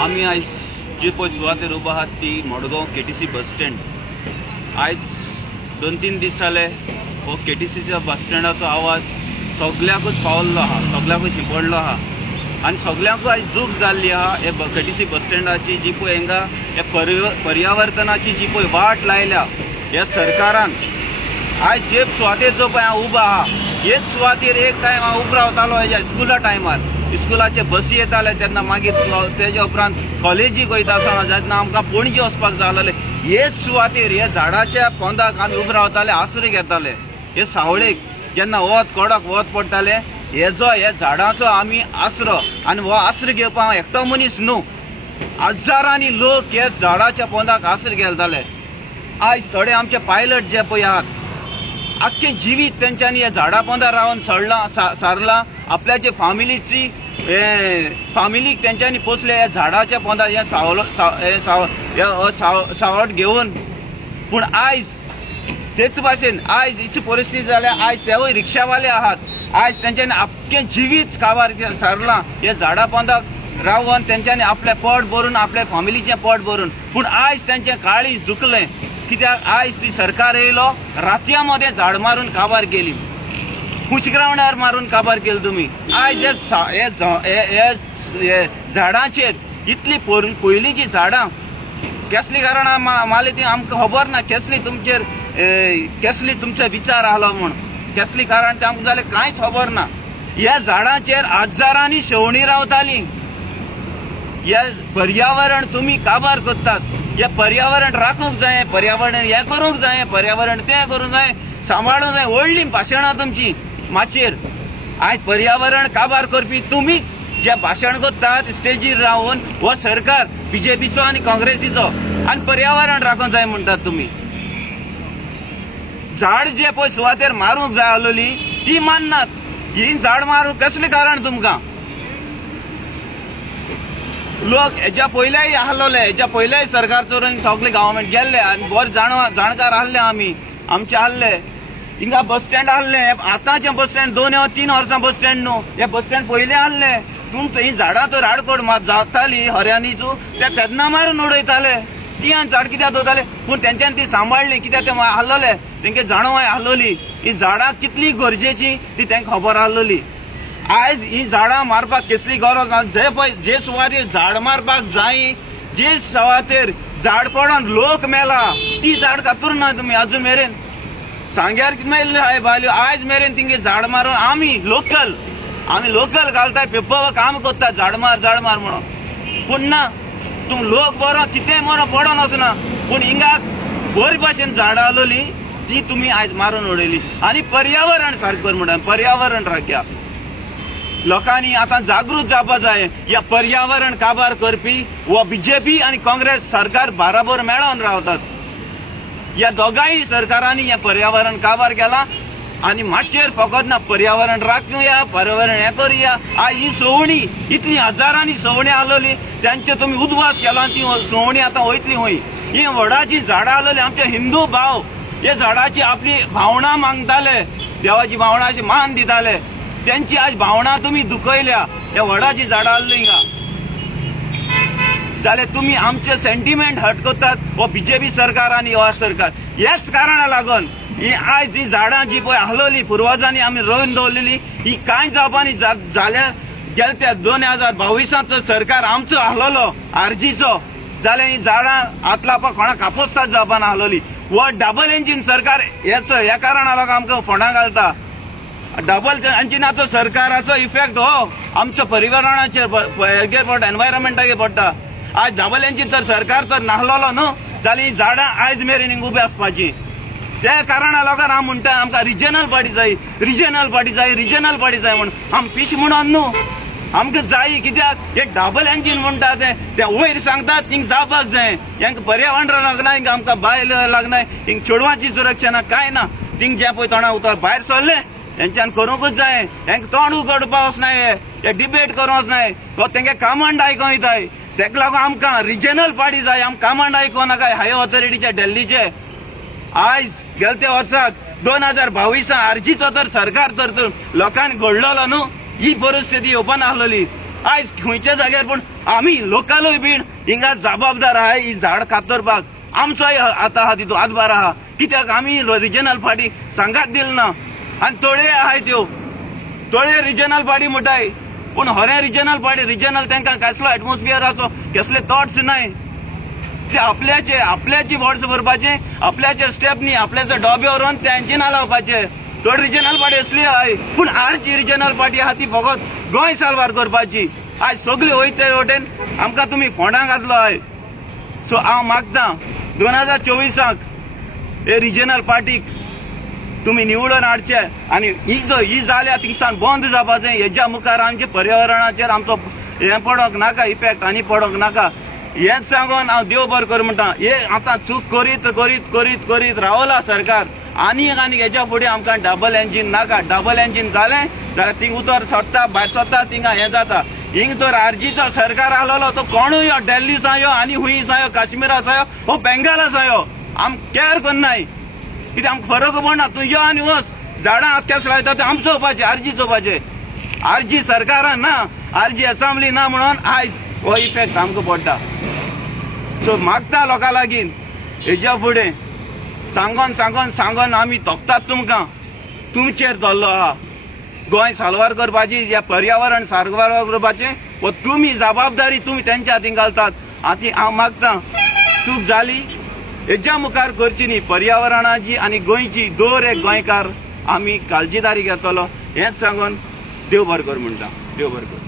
आम्ही आयज जे पळय सुवातेर उबो आहात ती मडगांव केटीसी बस स्टँड। आयज 2-3 दीस जाले हो केटीसीच्या बस स्टँडाचो आवाज सगळ्याकूच पावल्लो आहा, सगळ्याकूच शिंपडलो आहा आनी सगळ्यांकूच आयज दूख जाल्ली आहा। हे केटीसी बस स्टँडाची जी पळय हांगा हे पर्यावरणाची जी पळय वाट लायल्या ह्या सरकारान, आयज जे सुवातेर जो पळय हांव उबो आहा हेच सुवातेर एक टायम हांव उबो रावतालो हेज्या स्कुला टायमार। स्कुलाचे बसी येताले तेन्ना मागीर तेज्या उपरांत कॉलेजीक वयता आसतना जेन्ना आमकां पणजे वचपाक जाय आसलें हेच सुवातेर हे झाडाच्या पोंदाक आमी उबे रावताले, आसरे घेताले। हे सावळेक जेन्ना वत कडक वत पडटाले हे झाडाचो आमी आसरो आनी हो आसरो घेवपाक एकटो मनीस न्हू, हजारांनी लोक हे झाडाच्या पोंदाक आसरे घेताले। आयज थोडे आमचे पायलट जे पळय आहात आख्खें जिवीत तेंच्यांनी हे झाडा पोंदार रावन सारला। आपल्याचे फामिलीक तेंच्यांनी पोसले हे झाडाच्या पोंदार हे सावळ घेवन। पूण आयज तेच भाशेन आयज इतली परिस्थिती जाल्या आयज तेवूय रिक्षावाले आहात, आयज तेंच्यांनी आख्खें जिवीत काबार सारलां हे झाडा पोंदाक रावन तेंच्यांनी आपलें पोट भरून आपल्या फामिलीचें पोट भरून। पूण आयज तेंचें काळीज दुखलें कित्याक आयज ती सरकार येयलो रातया मध्ये झाड मारून काबार केली, कुचग्रावंडार मारून काबार केली तुमी। आयज हे झाडांचेर इतली पयलींची झाडां कसली कारणां मारली ती आमकां खबर ना, कसली तुमचे विचार आसलो म्हूण कसली कारण ते आमकां जालें कांयच खबर ना। ह्या झाडांचेर हजारांनी शेवणीं रावतालीं। हे पर्यावरण तुमी काबार करतात, हे पर्यावरण राखूंक जाय, पर्यावरण हे करूंक जाय, पर्यावरण तें करूंक जाय, सांबाळूंक जाय। व्हडली भाशणां तुमची माचेर। आयज पर्यावरण काबार करपी तुमीच जे भाशण करतात स्टेजीर रावन हो सरकार बीजेपीचो आनी काँग्रेसीचो आनी पर्यावरण राखूंक जाय म्हणटात तुमी। झाड जे पळय सुवातेर मारूंक जाय आसलोली ती माननात, ही झाड मारूंक कसलें कारण तुमकां? लोक हेच्या पयलेय आसलोले, हेच्या पयलेय सरकार चोरून सगळे गव्हर्मेंट गेल्ले आनी बरे जाणकार आसले आमी आमचे आसले हिंगा बस स्टँड आसले। आतांचे बस स्टँड 2-3 वर्सां बस स्टँड न्हू, हे बस स्टँड पयले आसले। तुमकां ही झाडां तर राडकोड जाताली हरयाणीचो ते तेन्ना मारून उडयताले, ती झाड कित्याक दवरताले? पूण तेंच्यांनी ती सांबाळली कित्याक ते आसलोले, तेंगे जाणवाय आसलोली ही झाडां कितली गरजेची ती तेंकां खबर आसलोली। आयज ही झाडां मारपाक कसली गरज ना, जे सुवातेर झाड मारपाक जाय, जे सुवातेर झाड पडोन लोक मेला ती झाड कातूर ना तुमी अजून मेरेन। सांग्यार कितें मेल्ले हाय बायल्यो आयज मेरेन तिंगे झाड मारून आमी लोकल घालताय पेपर काम करतात झाड मार म्हणून। पूण ना तुम लोक बरो कितें बरो पडोन वचना, पूण हिंगा बरे भाशेन झाडां आसलोली ती तुमी आयज मारून उडयली। आनी पर्यावरण सारकें कर म्हणटा पर्यावरण राखया। लोकांनी आता जागृत जावपाक जाय। या पर्यावरण काबार करपी व बीजेपी आणि काँग्रेस सरकार बराबर मेळोन रावतात। या दोगांय सरकारांनी हे पर्यावरण काबार केला आणि माचेर फकत ना पर्यावरण राखूया, पर्यावरण हे करूया। आज ही सवणी इतली हजारांनी सवणी आसलोली त्यांचे तुम्ही उद्वास केला, ती सवणी आता वयतली हूंय। ही वडाची झाडां आसलोली आमचे हिंदू भाव हे झाडाची आपली भावना मागताले, देवाची भावना अशी मान दिताले, त्यांची आज भावना तुम्ही दुखयल्या। या वडाची झाडां आसली हिंगा जाल्यार तुम्ही आमचे सेंटिमेंट हट करतात हो बीजेपी सरकार आणि हो सरकार। हेच कारणां लागून ही आयज ही झाडां जी पळय आसलोली पुर्वजांनी आमी रोवन दवरलेली ही कांय जावपानी जाल्यार गेल्या त्या 2022 सरकार आमचो आसलोलो आरजीचो जाल्यार ही झाडां आतलापा कोणा कापोसतात जावपाना आसलोली। हो डबल इंजीन सरकार ह्या कारणां लागून आमकां फोंडां घालता। डबल इंजिनाचो सरकाराचो इफेक्ट हो आमच्या पर्यावरणाचेर हेजेर पडटा, एनवायरमेंटाचेर पडटा। आज डबल इंजीन तर सरकार तर नासलोलो न्हू जाल्यार ही झाडां आयज मेरेन हिंगा उबी आसपाची। त्या कारणां लागून हांव म्हणटा आमकां रिजनल पार्टी जाय म्हणून आम पीश म्हणून न्हू आमकां जाय। कित्याक हे डबल इंजीन म्हणटा ते वयर सांगतात हिंग जावपाक जाय, हेंकां पर्यावरण लागना, हिंगा आमकां बायल लागना, हिंग चेडवांची सुरक्षा ना कांय ना। थिंग जे पळय तोंडां उतर भायर सरले हेंच्यान करूंकच जाय, हेंकां तोंड उगडपाक वचनाय, हे डिबेट करूं वचनाय, तो तेंगे कामांड आयकों येताय। तेका लागून आमकां रिजनल पार्टी जाय, आमकां कामांड आयकों नाका हायर ऑथॉरिटीचे दिल्लीचे। आयज गेले ते वर्साक 2022 आरजीचो तर सरकार तर लोकांनी घडलोलो न्हू, ही परिस्थिती येवपाना आसलोली। आयज खंयच्या जाग्यार पूण आमी लोकलूय बीन हिंगा जबाबदार आहाय ही झाड कातरपाक आमचोय आतां आहा तितून हातभार आहा कित्याक आमी रिजनल पार्टी सांगात दिल ना आनी थोडे आहाय त्यो थोडे रिजनल पार्टी म्हणटाय पूण खरें रिजनल पार्टी रिजनल तांकां कसलो एटमॉस्फियर आसो कसले थॉट्स नाय ते आपल्याची वॉर्ड्स भरपाचे आपल्याचे स्टेपनी आपल्याचे डॉबे व्हरून तेंची ना लावपाचे थोडी रिजनल पार्टी असली आहाय पूण आरची रिजनल पार्टी आहा ती फकत गोंय साल्वार करपाची आयज सगळी वयते वटेन आमकां तुमी फोंडां घातलो आहाय सो हांव मागतां 2024 हे रिजनल पार्टीक तुम्ही निवडून हाडचे आणि ही जाल्या थिंगसान बंद जावपाचें हेच्या मुखार आमच्या पर्यावरणाचेर आमचो हे पडोंक नाका इफेक्ट आनी पडोंक नाका हेच सांगून हांव देव बरें कर म्हणटा हे आतां चूक करीत करीत करीत करीत रावला सरकार आनीक हेच्या फुडें आमकां डबल इंजीन नाका डबल इंजीन जालें जाल्यार थिंग उतर सट्टा भायर सरता थिंगा हें जाता हिंग तर आरजीचो सरकार आसलो तो कोणूय यो दिल्ली सायो आनी हुंय सायो काश्मीरा सायो हो बेंगाला सायो आम केअर करनाय कित्याक आमकां फरक पडना तूं यो आनी वच झाडां केस लायता ते आमचो चोवपाचें आरजी चोवपाचें आरजी सरकारान ना आरजी असेंब्ली ना म्हणून आयज हो इफेक्ट आमकां पडटा सो मागता लोकां लागीं हेच्या फुडें सांगोन सांगोन सांगोन आमी तोखतात तुमकां तुमचेर धरलो आहा गोंय साल्वार करपाची या पर्यावरण साल्वार करपाचें व तुमी जबाबदारी तुमी तेंच्या हातीन घालतात हांव मागतां चूक जाली हेच्या मुखार करची न्ही पर्यावरणाची आनी गोंयची दर एक गोंयकार आमी काळजीदारी घेतलो हेच सांगून देव बरें कर म्हणटा देव बरें कर